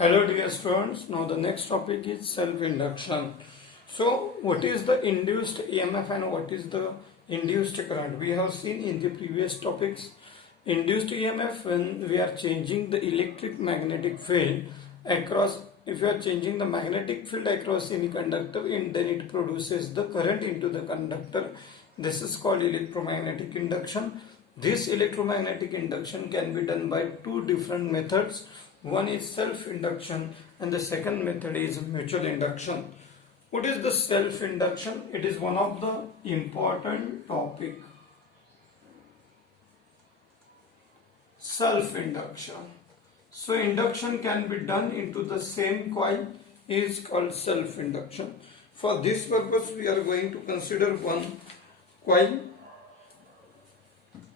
Hello dear students, now the next topic is self-induction. So what is the induced EMF and what is the induced current? We have seen in the previous topics induced EMF when we are changing the electric magnetic field across, if you are changing the magnetic field across any conductor and then it produces the current into the conductor. This is called electromagnetic induction. This electromagnetic induction can be done by two different methods. One is self-induction and the second method is mutual induction. What is the self-induction? It is one of the important topic. Self-induction. So induction can be done into the same coil is called self-induction. For this purpose we are going to consider one coil.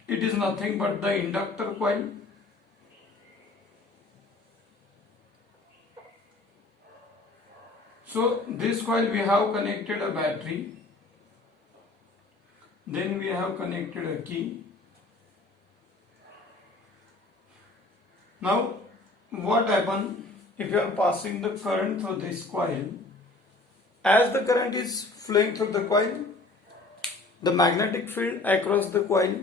It is nothing but the inductor coil. So this coil we have connected a battery, then we have connected a key. Now what happens if you are passing the current through this coil? As the current is flowing through the coil, the magnetic field across the coil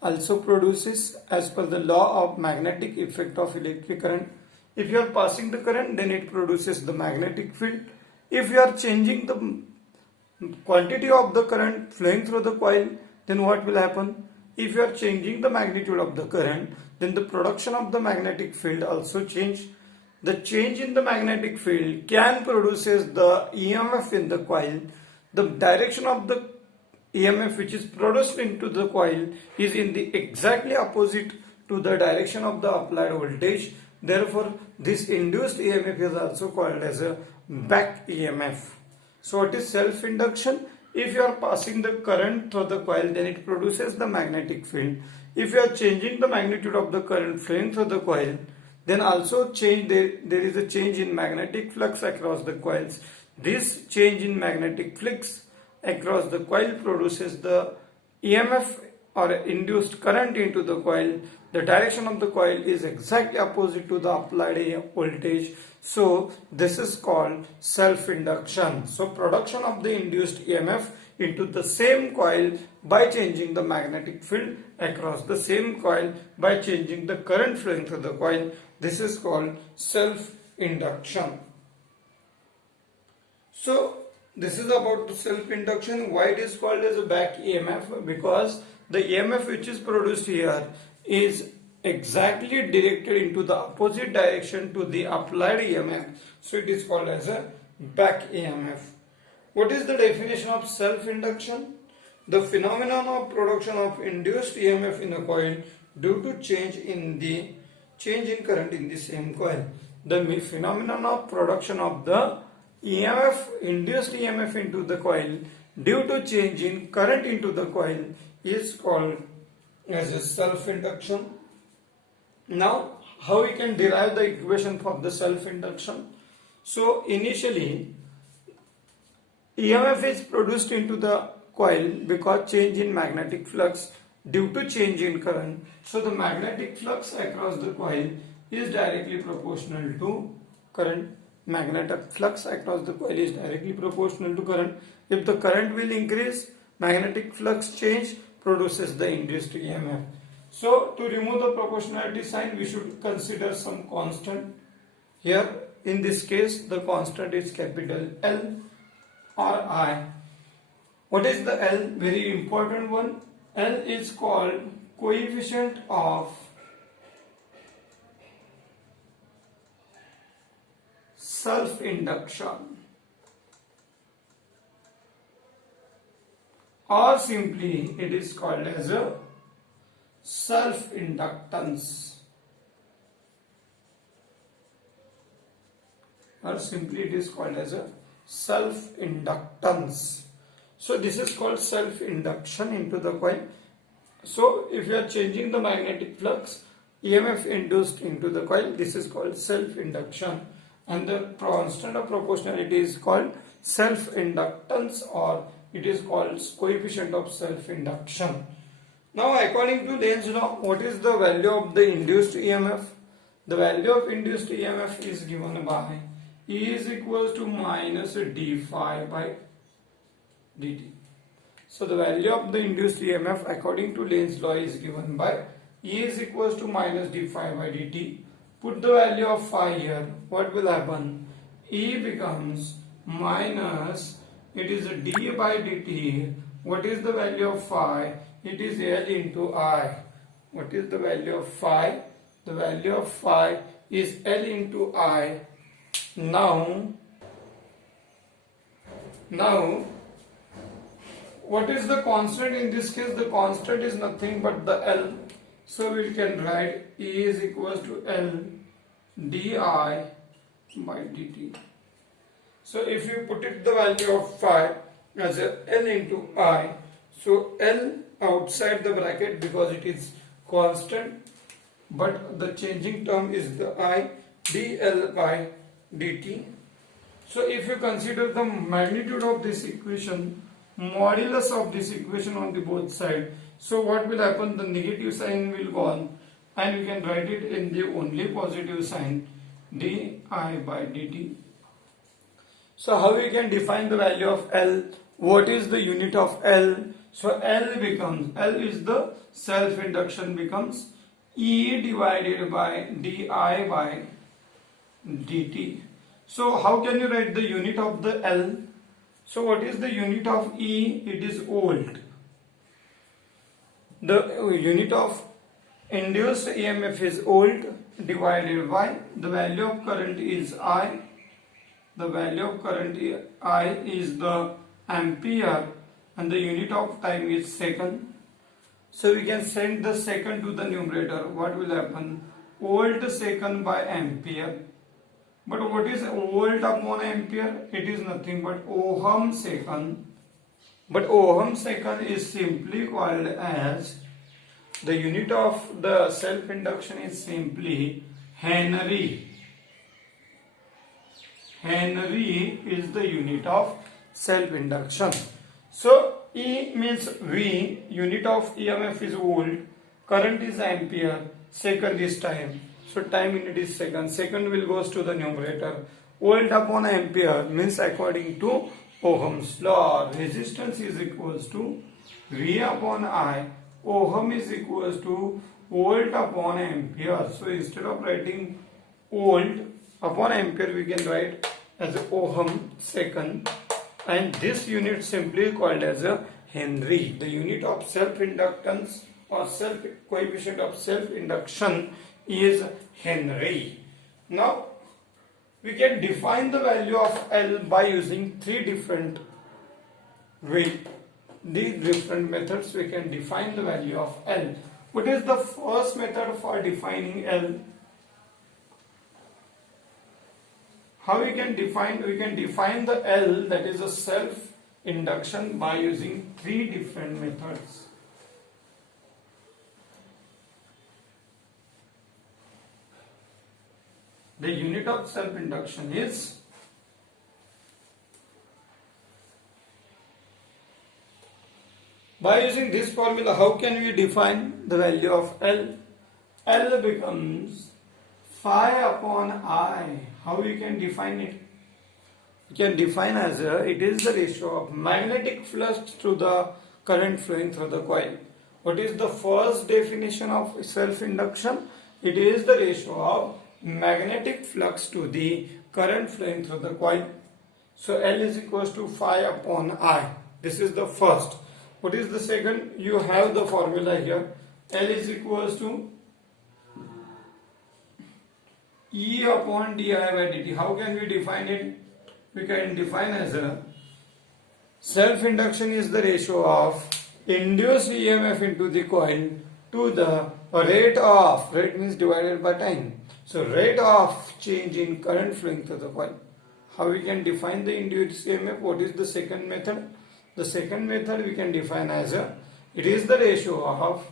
also produces as per the law of magnetic effect of electric current. If you are passing the current, then it produces the magnetic field. If you are changing the quantity of the current flowing through the coil, then what will happen? If you are changing the magnitude of the current, then the production of the magnetic field also change. The change in the magnetic field can produces the EMF in the coil. The direction of the EMF which is produced into the coil is in the exactly opposite to the direction of the applied voltage. Therefore, this induced EMF is also called as a back EMF. So what is self-induction? If you are passing the current through the coil, then it produces the magnetic field. If you are changing the magnitude of the current flowing through the coil, then also there is a change in magnetic flux across the coils. This change in magnetic flux across the coil produces the EMF or induced current into the coil. The direction of the coil is exactly opposite to the applied voltage. So this is called self-induction. So production of the induced EMF into the same coil by changing the magnetic field across the same coil by changing the current flowing through the coil. This is called self-induction. So this is about the self-induction. Why it is called as a back EMF? Because the EMF which is produced here is exactly directed into the opposite direction to the applied EMF. So it is called as a back EMF. What is the definition of self-induction? The phenomenon of production of induced EMF in a coil due to change in current in the same coil. The phenomenon of production of the EMF, induced EMF into the coil due to change in current into the coil is called as a self-induction. Now, how we can derive the equation for the self-induction? So, initially, EMF is produced into the coil because change in magnetic flux due to change in current. So, the magnetic flux across the coil is directly proportional to current. Magnetic flux across the coil is directly proportional to current. If the current will increase, magnetic flux change produces the induced EMF. So to remove the proportionality sign, we should consider some constant. Here in this case, the constant is capital L or I. What is the L? Very important one. L is called coefficient of self-induction, or simply it is called as a self-inductance, or simply it is called as a self-inductance. So this is called self-induction into the coil. So if you are changing the magnetic flux, EMF induced into the coil, this is called self-induction. And the constant of proportionality is called self-inductance, or it is called coefficient of self-induction. Now according to Lenz's law, what is the value of the induced EMF? The value of induced EMF is given by E is equals to minus d phi by dt. So the value of the induced EMF according to Lenz's law is given by E is equals to minus d phi by dt. Put the value of phi here. What will happen? E becomes minus, it is a d by dt. What is the value of phi? It is L into I. What is the value of phi? The value of phi is L into I. Now, what is the constant in this case? The constant is nothing but the L. So we can write E is equals to L di by dt. So if you put it the value of phi as a L into I, so L outside the bracket because it is constant, but the changing term is the I dl by dt. So if you consider the magnitude of this equation, modulus of this equation on the both side, so what will happen? The negative sign will go on and you can write it in the only positive sign di by dt. So how we can define the value of L? What is the unit of L? So L is the self-induction becomes E divided by di by dt. So how can you write the unit of the L? So what is the unit of E? It is volt. The unit of induced EMF is volt divided by the value of current is I. The value of current I is the ampere and the unit of time is second. So we can send the second to the numerator. What will happen? Volt second by ampere. But what is volt upon ampere? It is nothing but ohm second. But ohm second is simply called as, the unit of the self-induction is simply Henry. Henry is the unit of self-induction. So E means V, unit of EMF is volt, current is ampere, second is time. So time unit is second. Second will goes to the numerator. Volt upon ampere means according to Ohm's law, resistance is equals to V upon I. Ohm is equals to volt upon ampere. So instead of writing volt upon ampere, we can write as a ohm second, and this unit simply called as a Henry. The unit of self-inductance or coefficient of self-induction is Henry. Now we can define the value of L by using three different ways. These different methods we can define the value of L. What is the first method for defining L? How we can define? We can define the L, that is a self-induction, by using three different methods. The unit of self-induction is by using this formula. How can we define the value of L? L becomes phi upon I. How we can define it? We can define as it is the ratio of magnetic flux to the current flowing through the coil. What is the first definition of self-induction? It is the ratio of magnetic flux to the current flowing through the coil. So L is equals to phi upon I. This is the first. What is the second? You have the formula here. L is equals to E upon di by dt. How can we define it? We can define as a self-induction is the ratio of induced EMF into the coil to the rate means divided by time. So rate of change in current flowing through the coil. How we can define the induced EMF? What is the second method? The second method we can define as it is the ratio of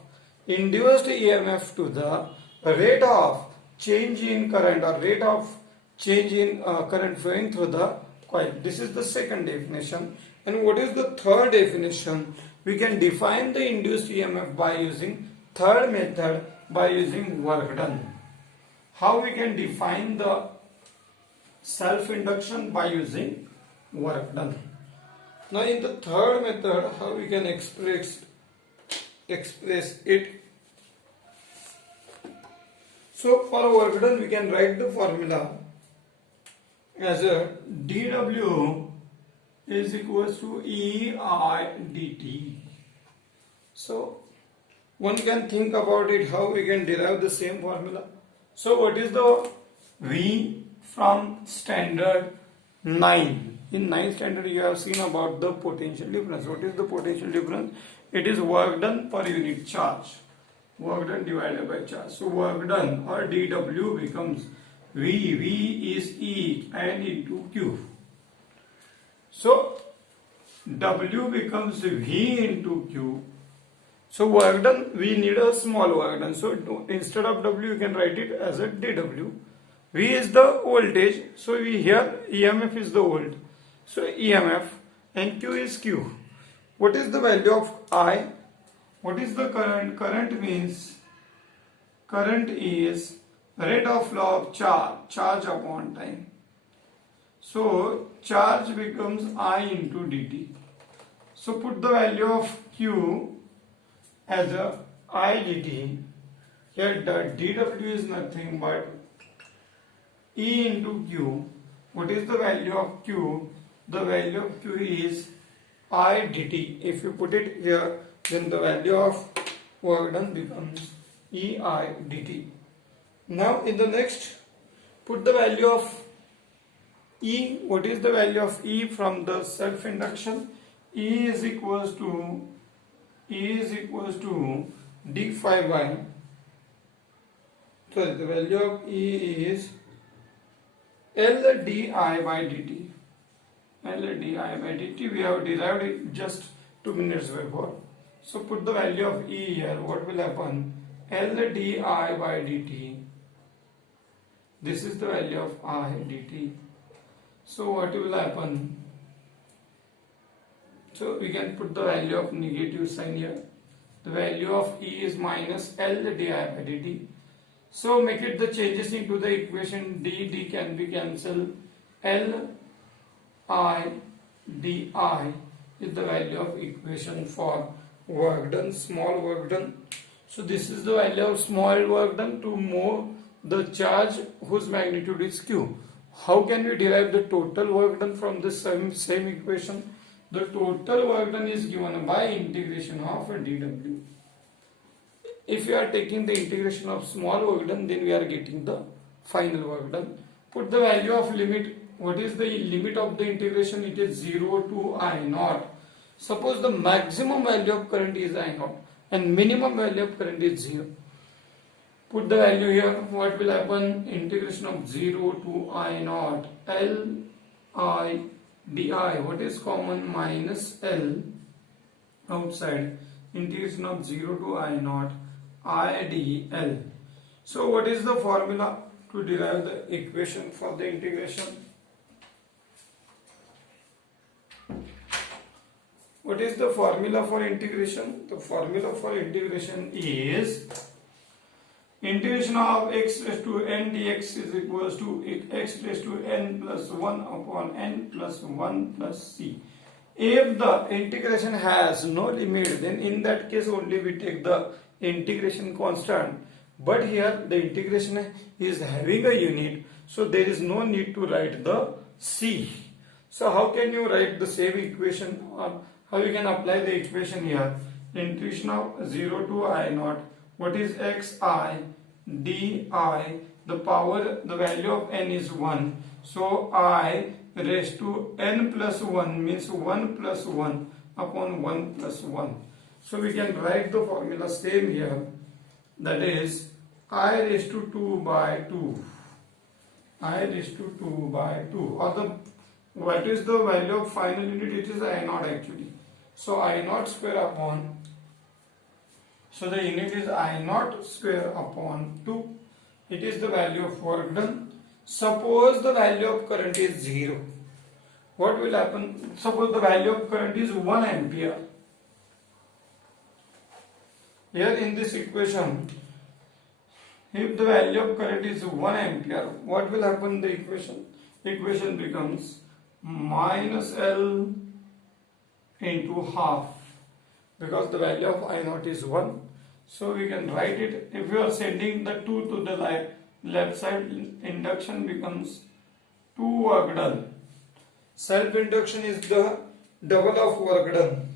induced EMF to the rate of change in current or rate of change in current flowing through the coil. This is the second definition. And what is the third definition? We can define the induced EMF by using third method, by using work done. how we can define the self-induction by using work done. Now in the third method, how we can express it. So for work done, we can write the formula as a dW is equals to EI dt. So one can think about it how we can derive the same formula. So what is the V from standard 9? In 9th standard you have seen about the potential difference. What is the potential difference? It is work done per unit charge. Work done divided by charge. So work done or dW becomes V. V is E and into Q. So W becomes V into Q. So work done, we need a small work done. So instead of W, you can write it as a dW. V is the voltage. So we here EMF is the volt. So EMF and Q is Q. What is the value of I? What is the current? Current means current is rate of flow of charge upon time. So charge becomes I into dt. So put the value of Q as a I dt. Here the dW is nothing but E into Q. What is the value of Q? The value of Q is I dt. If you put it here, then the value of work done becomes EI dt. Now in the next, put the value of E. What is the value of E from the self-induction? E is equals to d phi by, sorry, the value of E is L di by dt. L di by dt we have derived it just 2 minutes before. So put the value of E here. What will happen? L di by dt. This is the value of I dt. So what will happen? So we can put the value of negative sign here. The value of E is minus L di by dt. So make it the changes into the equation. D can be cancelled. L I di is the value of equation for work done, small work done. So this is the value of small work done to move the charge whose magnitude is Q. How can we derive the total work done from the same equation? The total work done is given by integration of dW. If we are taking the integration of small work done, then we are getting the final work done. Put the value of limit. What is the limit of the integration? It is 0 to I naught. Suppose the maximum value of current is I naught and minimum value of current is 0. Put the value here. What will happen? Integration of 0 to I naught. L I di. What is common? Minus L outside. Integration of 0 to I naught. I d L. So what is the formula to derive the equation for the integration? What is the formula for integration? The formula for integration is integration of x raised to n dx is equals to x raised to n plus 1 upon n plus 1 plus c. If the integration has no limit, then in that case only we take the integration constant. But here the integration is having a unit, so there is no need to write the c. So how can you write the same equation, or how you can apply the equation here? Integration of 0 to I naught. What is xi di? The power, the value of n is 1. So I raised to n plus 1 means 1 plus 1 upon 1 plus 1. So we can write the formula same here. That is I raised to 2 by 2. I raised to 2 by 2. Or the what is the value of final unit? It is I naught actually. So I naught square upon. So the unit is I naught square upon 2. It is the value of work done. Suppose the value of current is 0. What will happen? Suppose the value of current is 1 ampere. Here in this equation, If the value of current is 1 ampere, what will happen in the equation? Equation becomes minus L into half, because the value of I naught is 1. So we can write it. If you are sending the 2 to the left side, induction becomes 2 work done. Self-induction is the double of work done.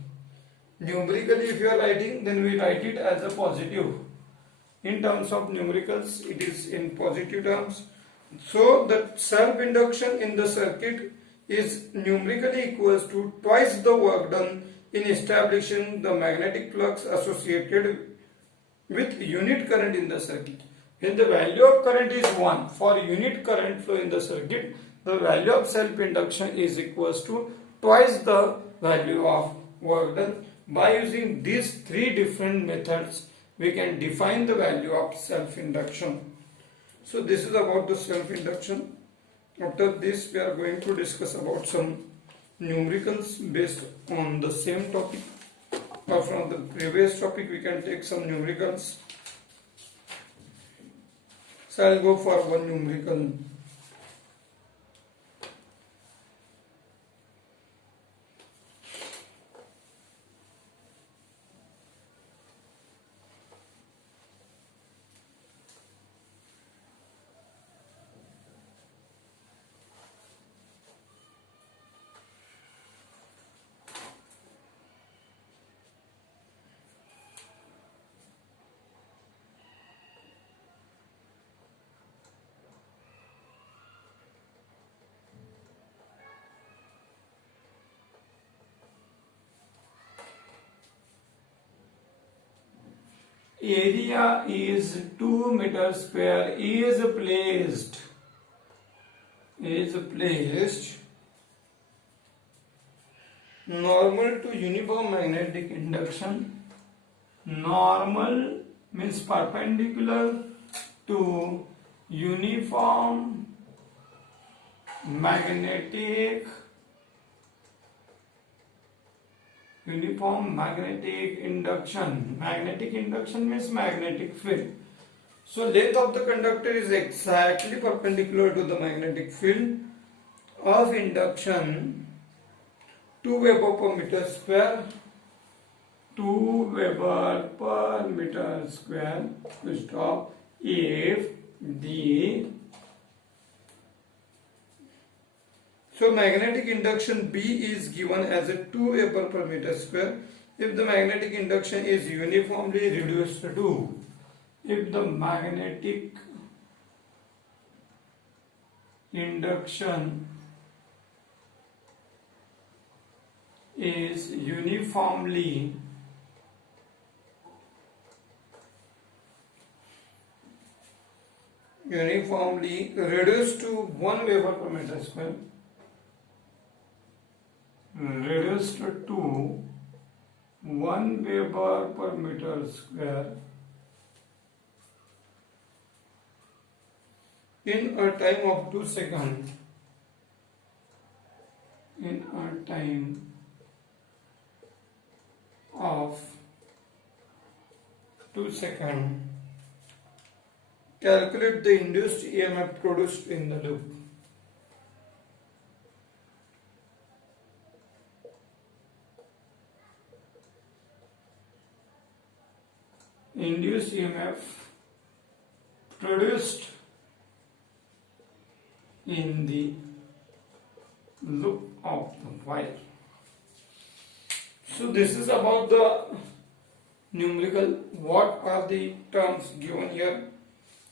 Numerically, if you are writing, then we write it as a positive. In terms of numericals, it is in positive terms. So the self-induction in the circuit is numerically equals to twice the work done in establishing the magnetic flux associated with unit current in the circuit. When the value of current is 1 for unit current flow in the circuit, the value of self-induction is equals to twice the value of work done. By using these three different methods, we can define the value of self-induction. So this is about the self-induction. After this, we are going to discuss about some numericals based on the same topic, or from the previous topic we can take some numericals. So I'll go for one numerical. Area is 2 meters square is placed normal to uniform magnetic induction. Normal means perpendicular to uniform magnetic induction. Magnetic induction means magnetic field. So length of the conductor is exactly perpendicular to the magnetic field of induction, 2 Weber per meter square. 2 Weber per meter square. Stop. If the So magnetic induction B is given as a 2 Weber per meter square if the magnetic induction is uniformly reduced to, if the magnetic induction is uniformly reduced to 1 Weber per meter square, reduced to 1 Weber per meter square in a time of 2 seconds. In a time of 2 seconds, calculate the induced EMF produced in the loop. Induced EMF produced in the loop of the wire. So this is about the numerical. What are the terms given here?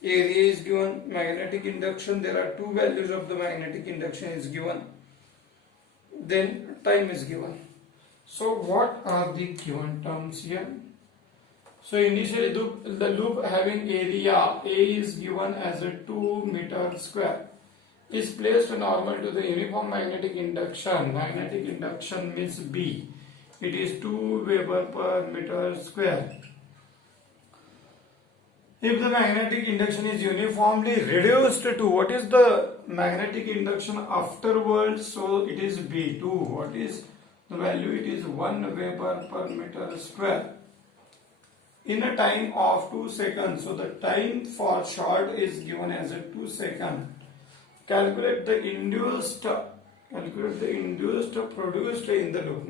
Area is given, magnetic induction, there are 2 values of the magnetic induction is given, then time is given. So what are the given terms here? So initially the loop having area A is given as a 2 meter square is placed normal to the uniform magnetic induction. Magnetic induction means B. It is 2 Weber per meter square. If the magnetic induction is uniformly reduced to, what is the magnetic induction afterwards? So it is B2. What is the value? It is 1 Weber per meter square. in a time of 2 seconds. So the time for short is given as a 2 seconds. Calculate the induced produced in the loop.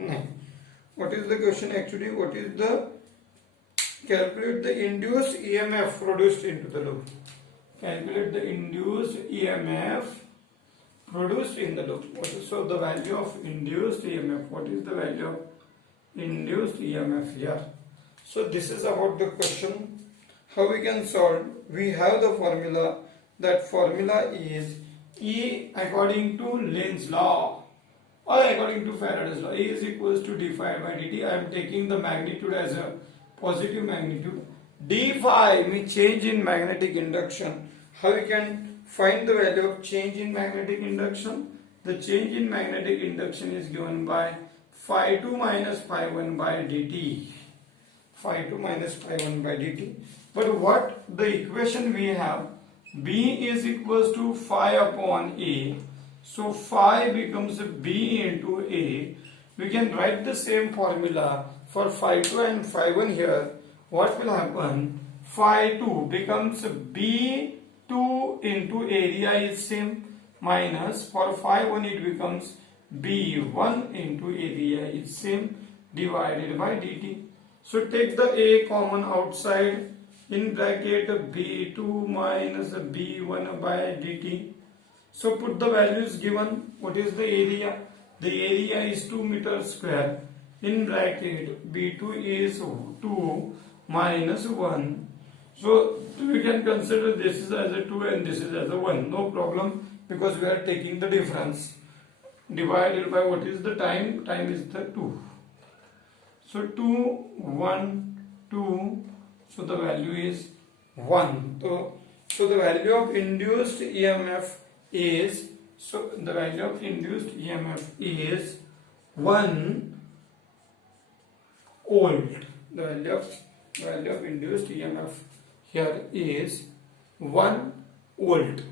What is the question actually? What is the calculate the induced EMF produced into the loop? Calculate the induced EMF produced in the loop. So the value of induced EMF. What is the value of induced EMF here? So this is about the question. How we can solve? We have the formula. That formula is E according to Lenz's law or according to Faraday's law. E is equals to d phi by dt. I am taking the magnitude as a positive magnitude. D phi means change in magnetic induction. How we can find the value of change in magnetic induction? The change in magnetic induction is given by phi 2 minus phi 1 by dt. Phi 2 minus phi 1 by dt. But what the equation we have? B is equals to phi upon A. So phi becomes B into A. We can write the same formula for phi 2 and phi 1 here. What will happen? Phi 2 becomes B2 into area is same minus for phi 1 it becomes B1 into area is same divided by dt. So take the A common outside. In bracket B2 minus B1 by dt. So put the values given. What is the area? The area is 2 meters square. In bracket B2 is 2 minus 1. So we can consider this is as a 2 and this is as a 1. No problem because we are taking the difference. Divided by what is the time? Time is the 2. So 2, 1, 2. So the value is 1. So the value of induced EMF is, so the value of induced EMF is 1 volt. The value of induced EMF here is 1 volt.